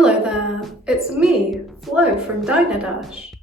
Hello there, it's me, Flo from Dash.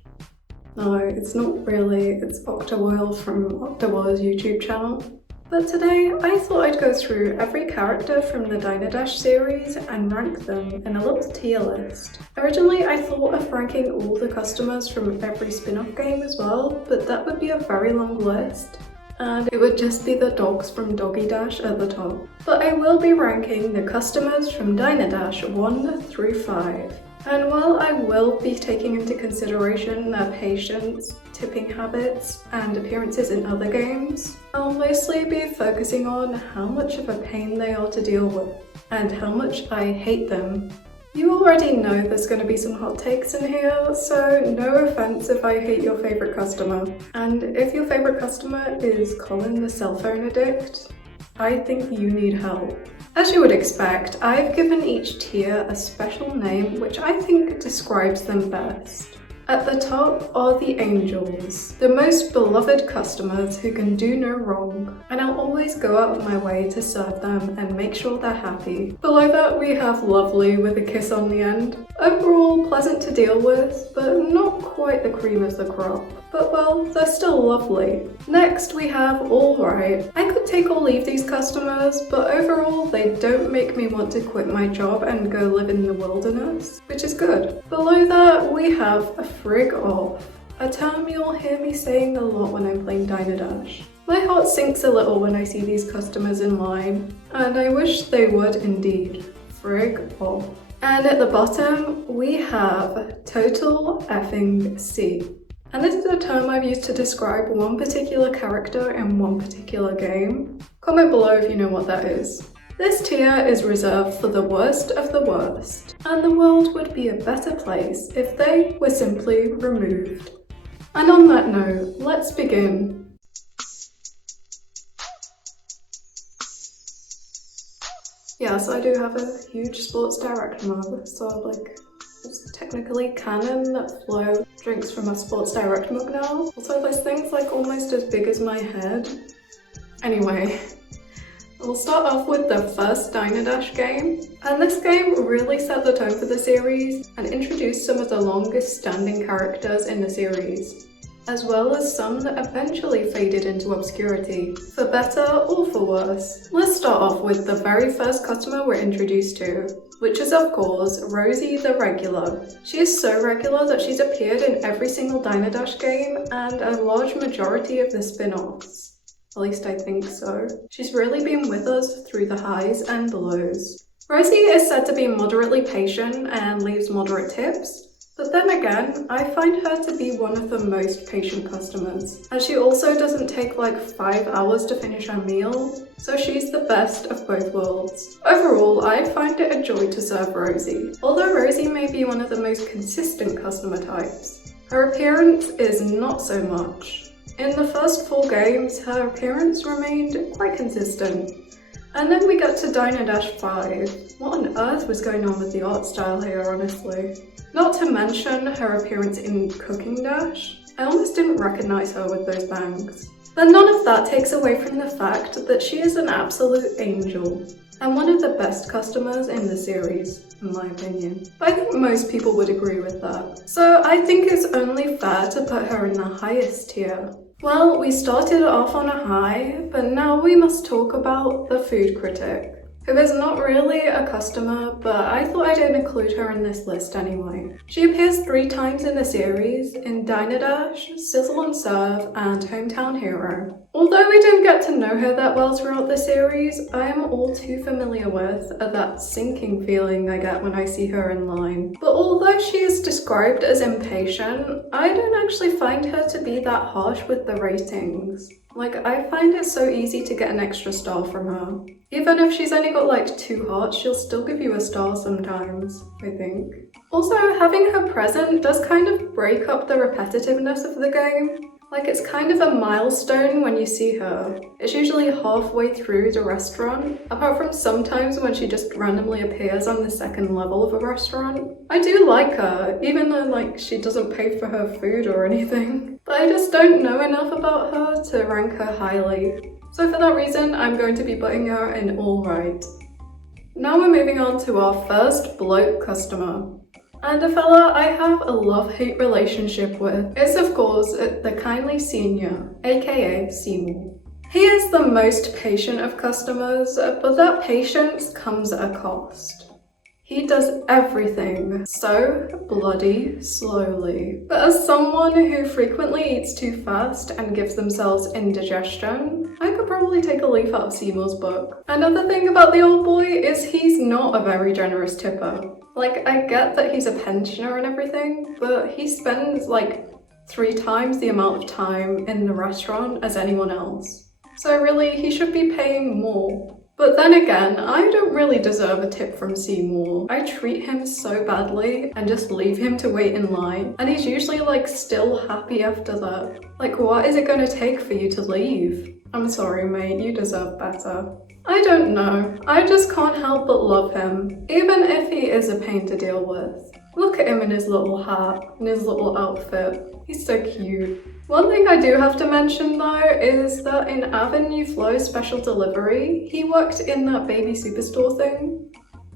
No, it's not really, it's Octawoil from Octawoil's YouTube channel. But today, I thought I'd go through every character from the Dash series and rank them in a little tier list. Originally, I thought of ranking all the customers from every spin-off game as well, but that would be a very long list. And it would just be the dogs from Doggy Dash at the top. But I will be ranking the customers from Dash 1 through 5. And while I will be taking into consideration their patience, tipping habits, and appearances in other games, I'll mostly be focusing on how much of a pain they are to deal with, and how much I hate them. You already know there's going to be some hot takes in here, so no offense if I hate your favourite customer. And if your favourite customer is Colin the cell phone addict, I think you need help. As you would expect, I've given each tier a special name which I think describes them best. At the top are the angels, the most beloved customers who can do no wrong, and I'll always go out of my way to serve them and make sure they're happy. Below that we have lovely with a kiss on the end. Overall pleasant to deal with, but not quite the cream of the crop. But well, they're still lovely. Next we have alright. I could take or leave these customers, but overall they don't make me want to quit my job and go live in the wilderness, which is good. Below that we have a frig off, a term you'll hear me saying a lot when I'm playing Dash. My heart sinks a little when I see these customers in line, and I wish they would indeed. Frig off. And at the bottom we have total effing C. And this is a term I've used to describe one particular character in one particular game. Comment below if you know what that is. This tier is reserved for the worst of the worst, and the world would be a better place if they were simply removed. And on that note, let's begin. Yes, I do have a huge Sports Direct mug, so it's technically canon that Flo drinks from a Sports Direct mug now. Also, this thing's almost as big as my head. Anyway, we'll start off with the first Dash game. And this game really set the tone for the series and introduced some of the longest standing characters in the series, as well as some that eventually faded into obscurity, for better or for worse. Let's start off with the very first customer we're introduced to, which is of course Rosie the Regular. She is so regular that she's appeared in every single Dash game and a large majority of the spin-offs. At least I think so. She's really been with us through the highs and the lows. Rosie is said to be moderately patient and leaves moderate tips. But then again, I find her to be one of the most patient customers, and she also doesn't take 5 hours to finish her meal, so she's the best of both worlds. Overall, I find it a joy to serve Rosie. Although Rosie may be one of the most consistent customer types, her appearance is not so much. In the first 4 games, her appearance remained quite consistent. And then we got to Dash 5. What on earth was going on with the art style here, honestly? Not to mention her appearance in Cooking Dash. I almost didn't recognize her with those bangs. But none of that takes away from the fact that she is an absolute angel, and one of the best customers in the series, in my opinion. But I think most people would agree with that. So I think it's only fair to put her in the highest tier. Well, we started off on a high, but now we must talk about the food critic, who is not really a customer, but I thought I'd include her in this list anyway. She appears 3 times in the series, in Dash, Sizzle and Serve, and Hometown Hero. Although we didn't get to know her that well throughout the series, I am all too familiar with that sinking feeling I get when I see her in line. But although she is described as impatient, I don't actually find her to be that harsh with the ratings. I find it so easy to get an extra star from her. Even if she's only got 2 hearts, she'll still give you a star sometimes, I think. Also, having her present does kind of break up the repetitiveness of the game. It's kind of a milestone when you see her. It's usually halfway through the restaurant, apart from sometimes when she just randomly appears on the 2nd level of a restaurant. I do like her, even though she doesn't pay for her food or anything. But I just don't know enough about her to rank her highly. So for that reason, I'm going to be putting her in alright. Now we're moving on to our first bloke customer. And a fella I have a love-hate relationship with is of course the kindly senior, aka Seymour. He is the most patient of customers, but that patience comes at a cost. He does everything so bloody slowly. But as someone who frequently eats too fast and gives themselves indigestion, I could probably take a leaf out of Seymour's book. Another thing about the old boy is he's not a very generous tipper. Like, I get that he's a pensioner and everything, but he spends like 3 times the amount of time in the restaurant as anyone else. So really, he should be paying more. But then again, I don't really deserve a tip from Seymour. I treat him so badly and just leave him to wait in line. And he's usually like still happy after that. Like, what is it gonna take for you to leave? I'm sorry, mate, you deserve better. I don't know. I just can't help but love him, even if he is a pain to deal with. Look at him in his little hat, in his little outfit. He's so cute. One thing I do have to mention though is that in Avenue Flow's special delivery, he worked in that baby superstore thing.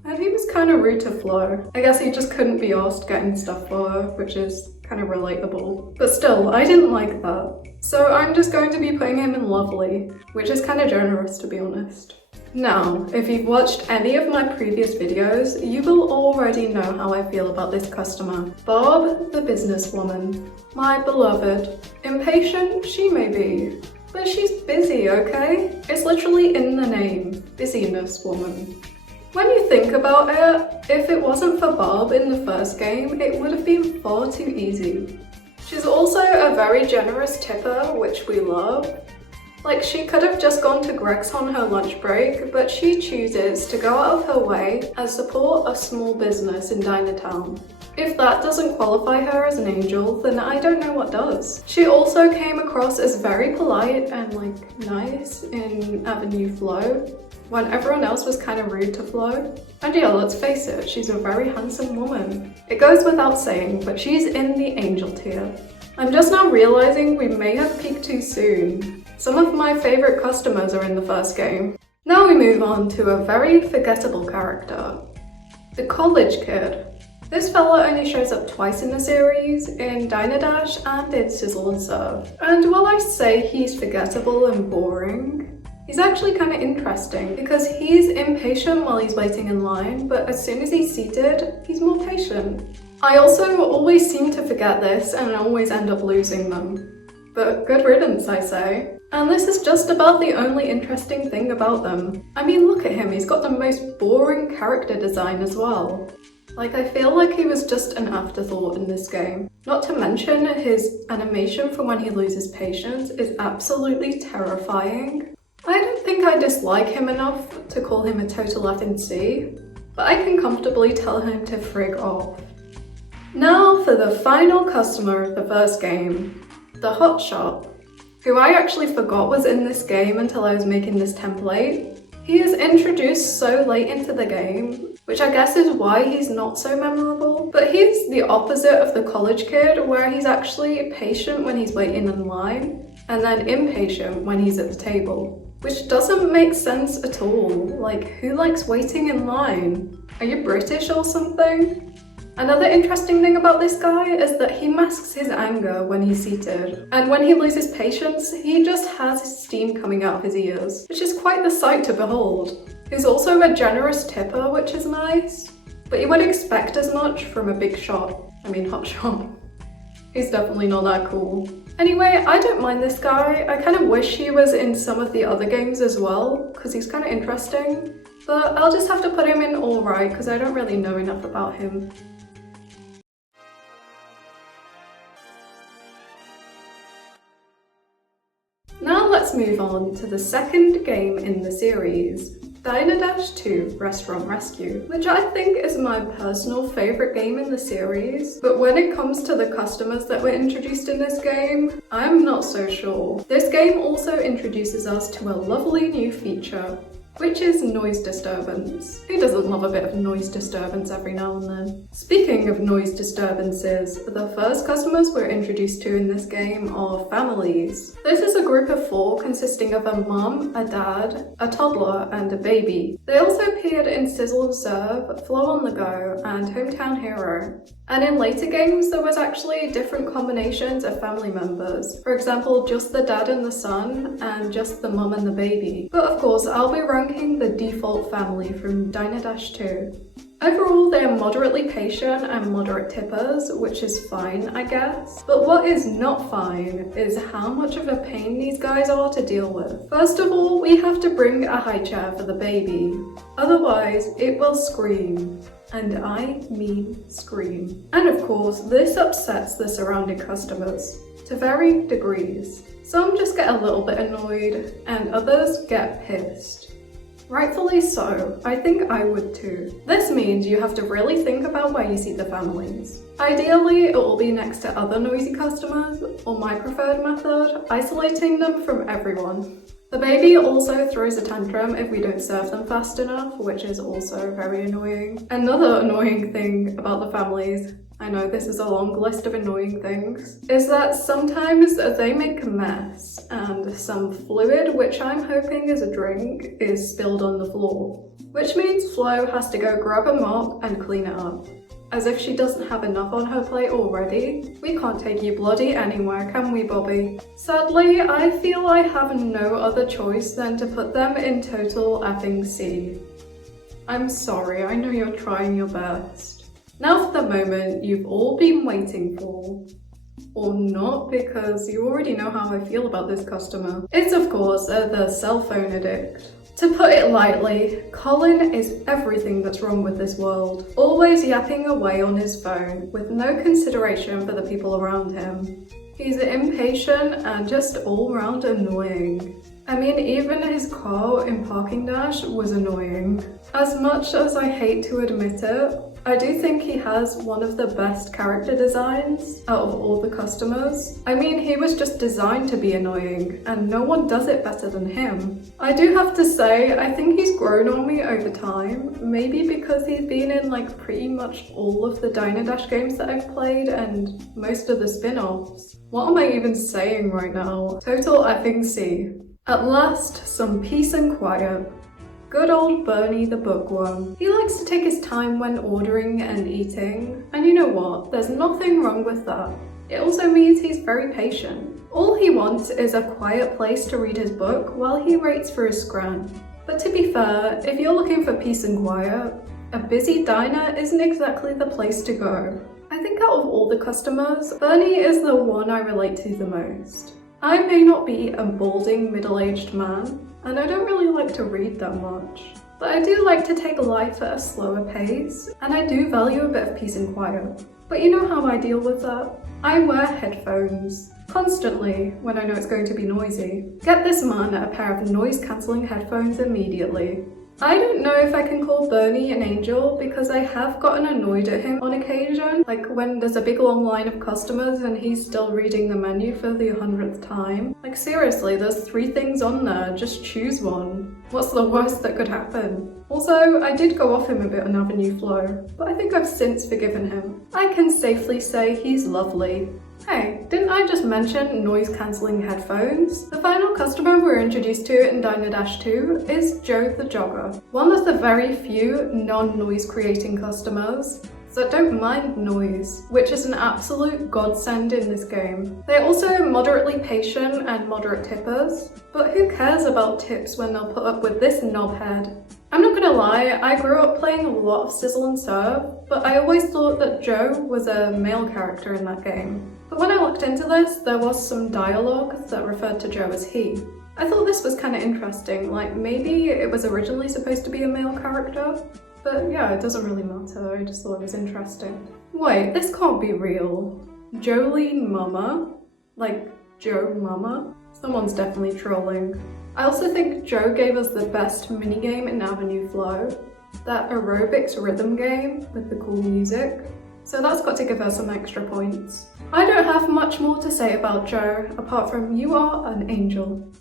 And he was kind of rude to Flo. I guess he just couldn't be asked getting stuff for her, which is kind of relatable. But still, I didn't like that. So I'm just going to be putting him in lovely, which is kind of generous to be honest. Now, if you've watched any of my previous videos, you will already know how I feel about this customer. Barb, the businesswoman. My beloved. Impatient she may be, but she's busy, okay? It's literally in the name, busyness woman. When you think about it, if it wasn't for Barb in the first game, it would have been far too easy. She's also a very generous tipper, which we love. Like, she could have just gone to Greg's on her lunch break, but she chooses to go out of her way and support a small business in Dinatown. If that doesn't qualify her as an angel, then I don't know what does. She also came across as very polite and like nice in Avenue Flow, when everyone else was kind of rude to Flo. And yeah, let's face it, she's a very handsome woman. It goes without saying, but she's in the angel tier. I'm just now realizing we may have peaked too soon. Some of my favourite customers are in the first game. Now we move on to a very forgettable character. The college kid. This fella only shows up twice in the series, in Diner Dash and in Sizzle and Serve. And while I say he's forgettable and boring, he's actually kind of interesting because he's impatient while he's waiting in line, but as soon as he's seated, he's more patient. I also always seem to forget this and always end up losing them. But good riddance, I say. And this is just about the only interesting thing about them. I mean, look at him, he's got the most boring character design as well. Like, I feel like he was just an afterthought in this game. Not to mention, his animation for when he loses patience is absolutely terrifying. I don't think I dislike him enough to call him a total F&C, but I can comfortably tell him to frig off. Now for the final customer of the first game, the hotshot, who I actually forgot was in this game until I was making this template. He is introduced so late into the game, which I guess is why he's not so memorable, but he's the opposite of the college kid, where he's actually patient when he's waiting in line, and then impatient when he's at the table. Which doesn't make sense at all. Like, who likes waiting in line? Are you British or something? Another interesting thing about this guy is that he masks his anger when he's seated, and when he loses patience, he just has steam coming out of his ears, which is quite the sight to behold. He's also a generous tipper, which is nice, but you would expect as much from a big shot. I mean, hotshot. He's definitely not that cool. Anyway, I don't mind this guy. I kind of wish he was in some of the other games as well, because he's kind of interesting, but I'll just have to put him in alright, because I don't really know enough about him. Now let's move on to the second game in the series, Diner Dash 2 Restaurant Rescue, which I think is my personal favourite game in the series, but when it comes to the customers that were introduced in this game, I'm not so sure. This game also introduces us to a lovely new feature, which is noise disturbance. Who doesn't love a bit of noise disturbance every now and then? Speaking of noise disturbances, the first customers we're introduced to in this game are families. This is a group of 4 consisting of a mum, a dad, a toddler, and a baby. They also appeared in Sizzle and Serve, Flow on the Go, and Hometown Hero. And in later games, there was actually different combinations of family members. For example, just the dad and the son, and just the mum and the baby. But of course, I'll be ranking the default family from Diner Dash 2. Overall, they are moderately patient and moderate tippers, which is fine, I guess. But what is not fine is how much of a pain these guys are to deal with. First of all, we have to bring a high chair for the baby. Otherwise, it will scream. And I mean scream. And of course, this upsets the surrounding customers to varying degrees. Some just get a little bit annoyed, and others get pissed. Rightfully so, I think I would too. This means you have to really think about where you seat the families. Ideally, it will be next to other noisy customers, or my preferred method, isolating them from everyone. The baby also throws a tantrum if we don't serve them fast enough, which is also very annoying. Another annoying thing about the families, I know this is a long list of annoying things, is that sometimes they make a mess and some fluid, which I'm hoping is a drink, is spilled on the floor. Which means Flo has to go grab a mop and clean it up. As if she doesn't have enough on her plate already. We can't take you bloody anywhere, can we, Bobby? Sadly, I feel I have no other choice than to put them in total effing C. I'm sorry, I know you're trying your best. Now for the moment you've all been waiting for. Or not, because you already know how I feel about this customer. It's of course the cell phone addict. To put it lightly, Colin is everything that's wrong with this world. Always yapping away on his phone with no consideration for the people around him. He's impatient and just all round annoying. I mean, even his car in Parking Dash was annoying. As much as I hate to admit it, I do think he has one of the best character designs out of all the customers. I mean, he was just designed to be annoying, and no one does it better than him. I do have to say, I think he's grown on me over time, maybe because he's been in like pretty much all of the Diner Dash games that I've played and most of the spin-offs. What am I even saying right now? Total effing C. At last, some peace and quiet. Good old Bernie the bookworm. He likes to take his time when ordering and eating, and you know what? There's nothing wrong with that. It also means he's very patient. All he wants is a quiet place to read his book while he waits for his scran. But to be fair, if you're looking for peace and quiet, a busy diner isn't exactly the place to go. I think out of all the customers, Bernie is the one I relate to the most. I may not be a balding middle-aged man, and I don't really like to read that much. But I do like to take life at a slower pace, and I do value a bit of peace and quiet. But you know how I deal with that? I wear headphones. Constantly, when I know it's going to be noisy. Get this man a pair of noise-cancelling headphones immediately. I don't know if I can call Bernie an angel because I have gotten annoyed at him on occasion, like when there's a big long line of customers and he's still reading the menu for the 100th time. Like seriously, there's 3 things on there, just choose one. What's the worst that could happen? Also, I did go off him a bit on Avenue Flow, but I think I've since forgiven him. I can safely say he's lovely. Hey, didn't I just mention noise-cancelling headphones? The final customer we're introduced to in Diner Dash 2 is Joe the Jogger, one of the very few non-noise creating customers that don't mind noise, which is an absolute godsend in this game. They're also moderately patient and moderate tippers, but who cares about tips when they'll put up with this knobhead? I'm not gonna lie, I grew up playing a lot of Sizzle and Serve, but I always thought that Joe was a male character in that game. But when I looked into this, there was some dialogue that referred to Joe as he. I thought this was kind of interesting, like maybe it was originally supposed to be a male character, but yeah, it doesn't really matter, I just thought it was interesting. Wait, this can't be real. Jolene Mama? Like Joe Mama? Someone's definitely trolling. I also think Joe gave us the best minigame in Avenue Flow, that aerobics rhythm game with the cool music. So that's got to give her some extra points. I don't have much more to say about Joe, apart from you are an angel.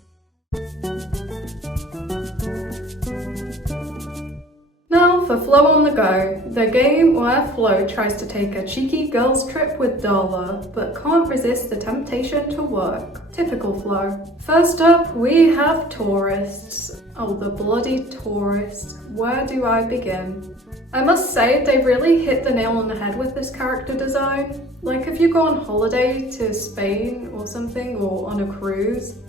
for Flo on the Go, the game where Flo tries to take a cheeky girls trip with Darla, but can't resist the temptation to work. Typical Flo. First up, we have tourists. Oh, the bloody tourists. Where do I begin? I must say, they really hit the nail on the head with this character design. Like, if you go on holiday to Spain or something, or on a cruise,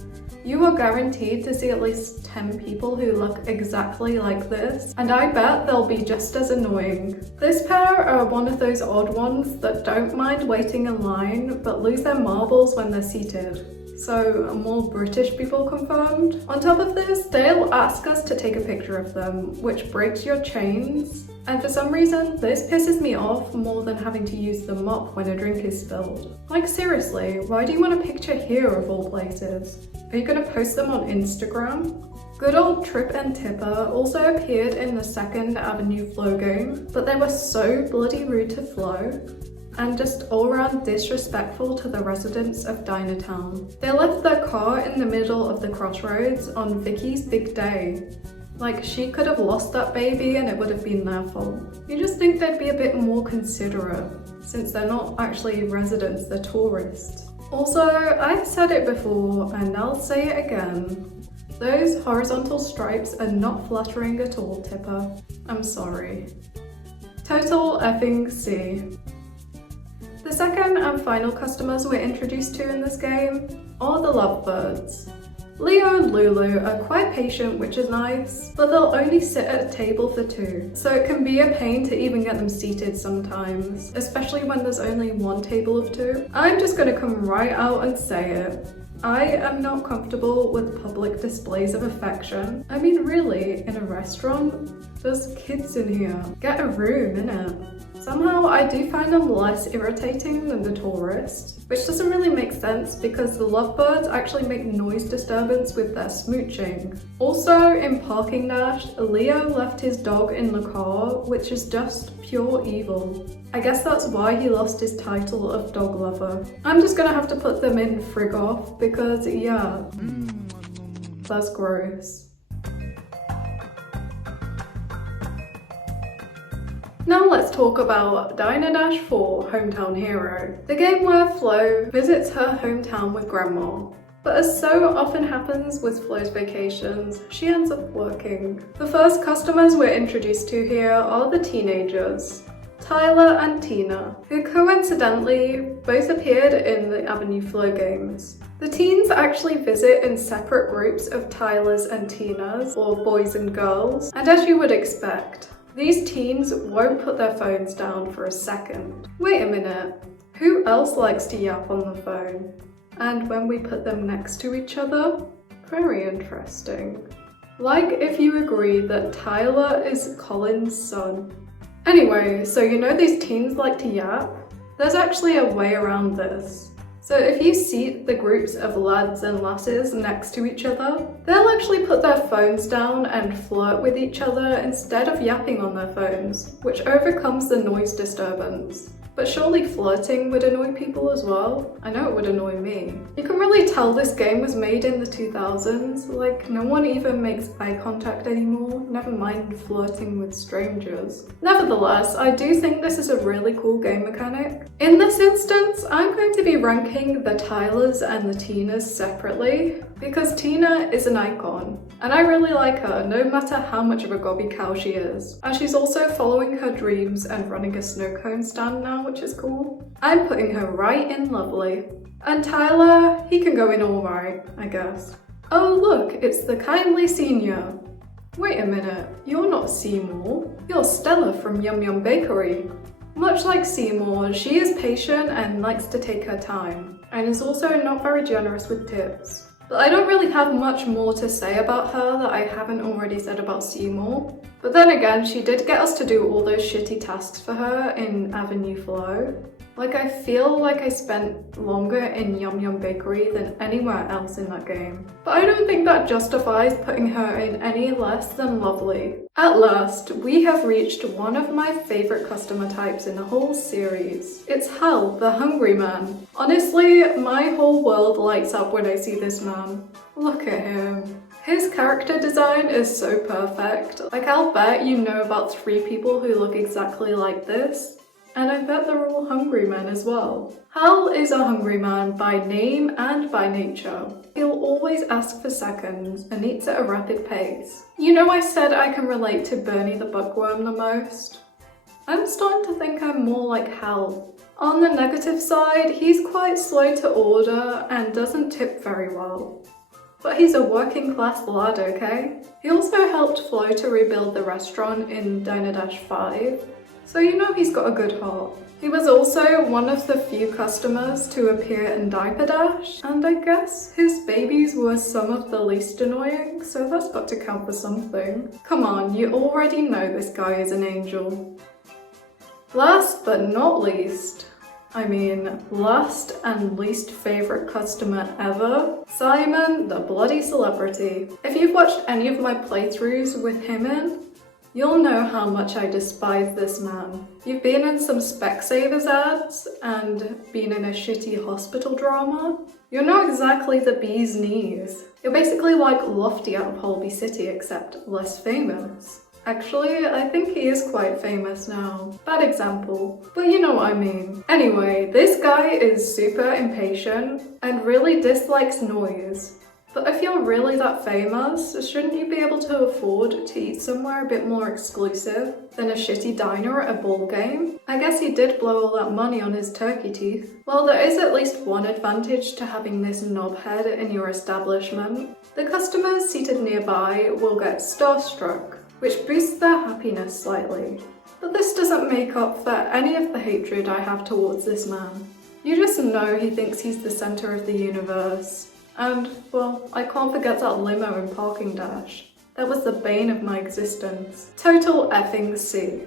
you are guaranteed to see at least 10 people who look exactly like this, and I bet they'll be just as annoying. This pair are one of those odd ones that don't mind waiting in line, but lose their marbles when they're seated. So, more British people confirmed. On top of this, they'll ask us to take a picture of them, which breaks your chains. And for some reason, this pisses me off more than having to use the mop when a drink is spilled. Like seriously, why do you want a picture here of all places? Are you gonna post them on Instagram? Good old Trip and Tipper also appeared in the second Avenue Flo game, but they were so bloody rude to Flo and just all around disrespectful to the residents of Dinatown. They left their car in the middle of the crossroads on Vicky's big day. Like, she could have lost that baby and it would have been their fault. You just think they'd be a bit more considerate, since they're not actually residents, they're tourists. Also, I've said it before and I'll say it again. Those horizontal stripes are not flattering at all, Tipper. I'm sorry. Total effing C. The second and final customers we're introduced to in this game are the lovebirds. Leo and Lulu are quite patient, which is nice, but they'll only sit at a table for two, so it can be a pain to even get them seated sometimes, especially when there's only one table of two. I'm just gonna come right out and say it. I am not comfortable with public displays of affection. I mean, really, in a restaurant? There's kids in here. Get a room, innit? Somehow, I do find them less irritating than the tourists, which doesn't really make sense because the lovebirds actually make noise disturbance with their smooching. Also, in Parking Dash, Leo left his dog in the car, which is just pure evil. I guess that's why he lost his title of dog lover. I'm just gonna have to put them in frig off because, yeah, that's gross. Now let's talk about Diner Dash 4 Hometown Hero, the game where Flo visits her hometown with Grandma. But as so often happens with Flo's vacations, she ends up working. The first customers we're introduced to here are the teenagers, Tyler and Tina, who coincidentally both appeared in the Avenue Flo games. The teens actually visit in separate groups of Tylers and Tinas, or boys and girls, and as you would expect, these teens won't put their phones down for a second. Wait a minute, who else likes to yap on the phone? And when we put them next to each other? Very interesting. Like if you agree that Tyler is Colin's son. Anyway, so you know these teens like to yap? There's actually a way around this. So if you seat the groups of lads and lasses next to each other, they'll actually put their phones down and flirt with each other instead of yapping on their phones, which overcomes the noise disturbance. But surely flirting would annoy people as well? I know it would annoy me. You can really tell this game was made in the 2000s, like no one even makes eye contact anymore, never mind flirting with strangers. Nevertheless, I do think this is a really cool game mechanic. In this instance, I'm going to be ranking the Tylers and the Tinas separately, because Tina is an icon, and I really like her no matter how much of a gobby cow she is. And she's also following her dreams and running a snow cone stand now, which is cool. I'm putting her right in lovely. And Tyler, he can go in alright, I guess. Oh look, it's the kindly senior. Wait a minute, you're not Seymour. You're Stella from Yum Yum Bakery. Much like Seymour, she is patient and likes to take her time, and is also not very generous with tips. But I don't really have much more to say about her that I haven't already said about Seymour. But then again, she did get us to do all those shitty tasks for her in Avenue Flo. Like, I feel like I spent longer in Yum Yum Bakery than anywhere else in that game. But I don't think that justifies putting her in any less than lovely. At last, we have reached one of my favourite customer types in the whole series. It's Hal, the hungry man. Honestly, my whole world lights up when I see this man. Look at him. His character design is so perfect. Like, I'll bet you know about 3 people who look exactly like this. And I bet they're all hungry men as well. Hal is a hungry man by name and by nature. He'll always ask for seconds and eats at a rapid pace. You know, I said I can relate to Bernie the bookworm the most? I'm starting to think I'm more like Hal. On the negative side, he's quite slow to order and doesn't tip very well. But he's a working class lad, okay? He also helped Flo to rebuild the restaurant in Diner-5. So you know he's got a good heart. He was also one of the few customers to appear in Diaper Dash, and I guess his babies were some of the least annoying, so that's got to count for something. Come on, you already know this guy is an angel. Last but not least, last and least favourite customer ever, Simon the bloody celebrity. If you've watched any of my playthroughs with him in, you'll know how much I despise this man. You've been in some Specsavers ads and been in a shitty hospital drama. You're not exactly the bee's knees. You're basically like Lofty out of Holby City, except less famous. Actually, I think he is quite famous now. Bad example, but you know what I mean. Anyway, this guy is super impatient and really dislikes noise. But if you're really that famous, shouldn't you be able to afford to eat somewhere a bit more exclusive than a shitty diner at a ball game? I guess he did blow all that money on his turkey teeth. Well, there is at least one advantage to having this knobhead in your establishment. The customers seated nearby will get starstruck, which boosts their happiness slightly. But this doesn't make up for any of the hatred I have towards this man. You just know he thinks he's the centre of the universe. And, well, I can't forget that limo in Parking Dash. That was the bane of my existence. Total effing C.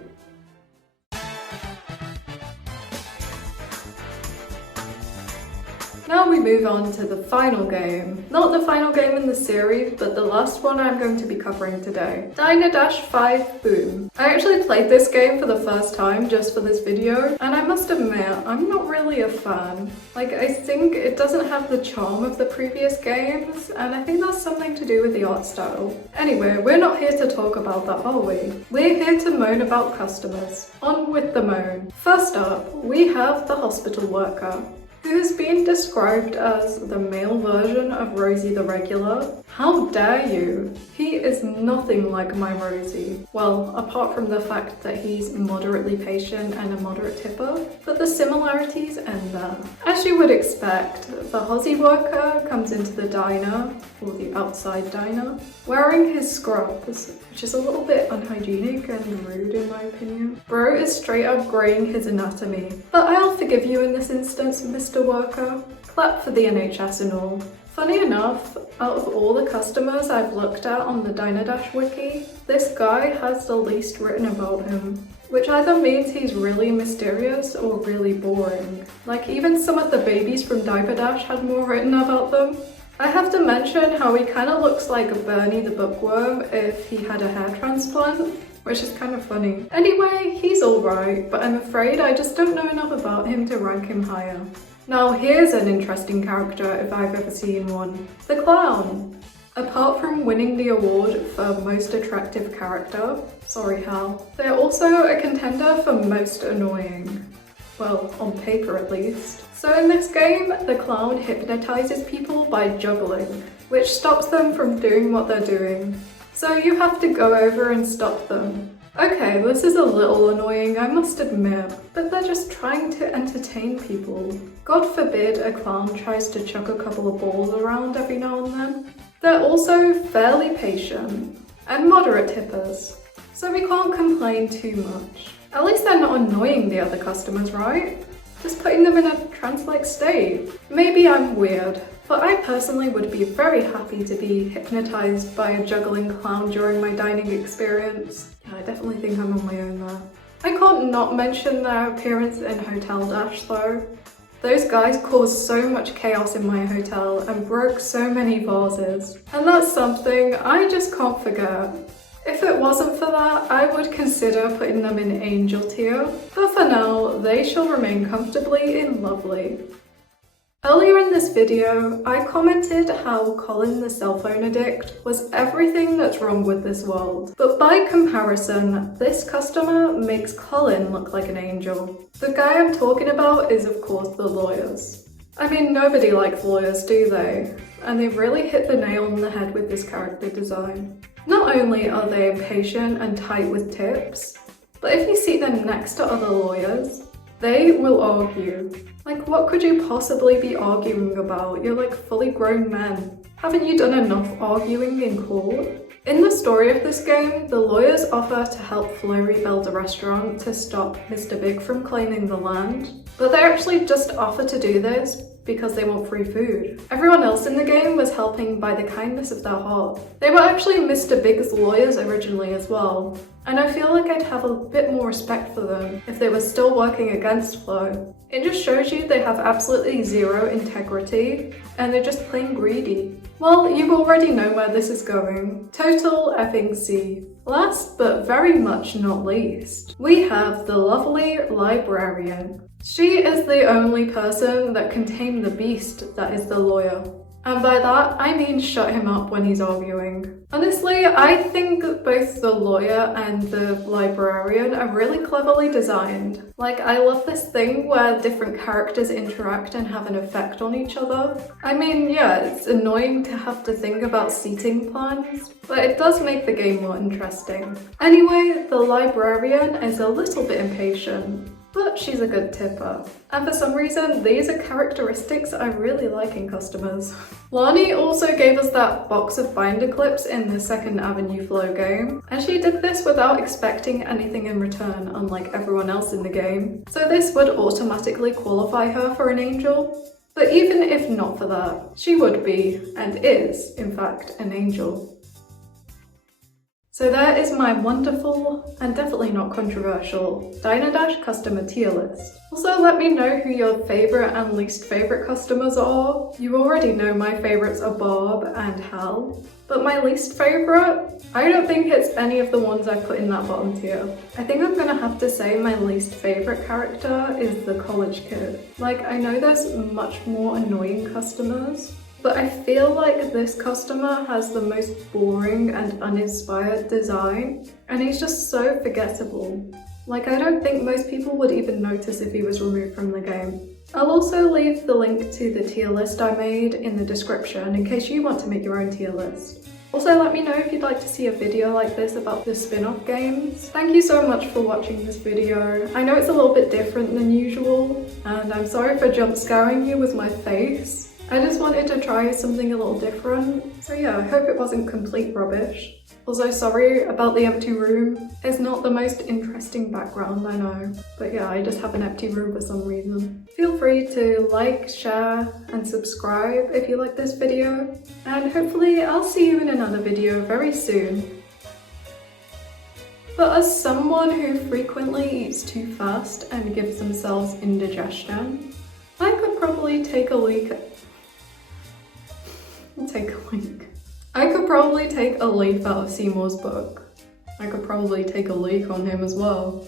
Now we move on to the final game. Not the final game in the series, but the last one I'm going to be covering today. Diner-5 Boom. I actually played this game for the first time just for this video, and I must admit, I'm not really a fan. Like, I think it doesn't have the charm of the previous games, and I think that's something to do with the art style. Anyway, we're not here to talk about that, are we? We're here to moan about customers. On with the moan. First up, we have the hospital worker, who has been described as the male version of Rosie the Regular. How dare you? He is nothing like my Rosie. Well, apart from the fact that he's moderately patient and a moderate tipper, but the similarities end there. As you would expect, the Aussie worker comes into the diner, or the outside diner, wearing his scrubs, which is a little bit unhygienic and rude in my opinion. Bro is straight up greying his anatomy. But I'll forgive you in this instance, Mr. Worker. Clap for the NHS and all. Funny enough, out of all the customers I've looked at on the Diner Dash wiki, this guy has the least written about him, which either means he's really mysterious or really boring. Like, even some of the babies from Diaper Dash had more written about them. I have to mention how he kind of looks like Bernie the bookworm if he had a hair transplant, which is kind of funny. Anyway, he's alright, but I'm afraid I just don't know enough about him to rank him higher. Now here's an interesting character if I've ever seen one. The Clown. Apart from winning the award for most attractive character, sorry Hal, they're also a contender for most annoying. Well, on paper at least. So in this game, the Clown hypnotizes people by juggling, which stops them from doing what they're doing. So you have to go over and stop them. Okay, this is a little annoying, I must admit, but they're just trying to entertain people. God forbid a clown tries to chuck a couple of balls around every now and then. They're also fairly patient and moderate tippers, so we can't complain too much. At least they're not annoying the other customers, right? Just putting them in a trance-like state. Maybe I'm weird, but I personally would be very happy to be hypnotized by a juggling clown during my dining experience. Yeah, I definitely think I'm on my own there. I can't not mention their appearance in Hotel Dash though. Those guys caused so much chaos in my hotel and broke so many vases. And that's something I just can't forget. If it wasn't for that, I would consider putting them in Angel tier, but for now, they shall remain comfortably in Lovely. Earlier in this video, I commented how Colin the cell phone addict was everything that's wrong with this world. But by comparison, this customer makes Colin look like an angel. The guy I'm talking about is of course the lawyers. I mean, nobody likes lawyers, do they? And they really hit the nail on the head with this character design. Not only are they impatient and tight with tips, but if you see them next to other lawyers, they will argue. Like, what could you possibly be arguing about? You're like fully grown men. Haven't you done enough arguing in court? In the story of this game, the lawyers offer to help Flo rebuild a restaurant to stop Mr. Big from claiming the land. But they actually just offer to do this because they want free food. Everyone else in the game was helping by the kindness of their heart. They were actually Mr. Big's lawyers originally as well, and I feel like I'd have a bit more respect for them if they were still working against Flo. It just shows you they have absolutely zero integrity and they're just plain greedy. Well, you already know where this is going. Total effing C. Last but very much not least, we have the lovely librarian. She is the only person that can tame the beast that is the lawyer. And by that, I mean shut him up when he's arguing. Honestly, I think both the lawyer and the librarian are really cleverly designed. Like, I love this thing where different characters interact and have an effect on each other. I mean, yeah, it's annoying to have to think about seating plans, but it does make the game more interesting. Anyway, the librarian is a little bit impatient, but she's a good tipper. And for some reason, these are characteristics I really like in customers. Lani also gave us that box of binder clips in the Second Avenue Flow game, and she did this without expecting anything in return, unlike everyone else in the game. So this would automatically qualify her for an angel. But even if not for that, she would be, and is, in fact, an angel. So there is my wonderful, and definitely not controversial, Diner Dash customer tier list. Also, let me know who your favourite and least favourite customers are. You already know my favourites are Bob and Hal, but my least favourite? I don't think it's any of the ones I put in that bottom tier. I think I'm gonna have to say my least favourite character is the college kid. Like, I know there's much more annoying customers, but I feel like this customer has the most boring and uninspired design, and he's just so forgettable. Like, I don't think most people would even notice if he was removed from the game. I'll also leave the link to the tier list I made in the description in case you want to make your own tier list. Also, let me know if you'd like to see a video like this about the spin-off games. Thank you so much for watching this video. I know it's a little bit different than usual, and I'm sorry for jump scaring you with my face. I just wanted to try something a little different. So yeah, I hope it wasn't complete rubbish. Also, sorry about the empty room. It's not the most interesting background, I know. But yeah, I just have an empty room for some reason. Feel free to like, share, and subscribe if you like this video. And hopefully I'll see you in another video very soon. But as someone who frequently eats too fast and gives themselves indigestion, I could probably take a leak. I could probably take a leaf out of Seymour's book. I could probably take a leak on him as well.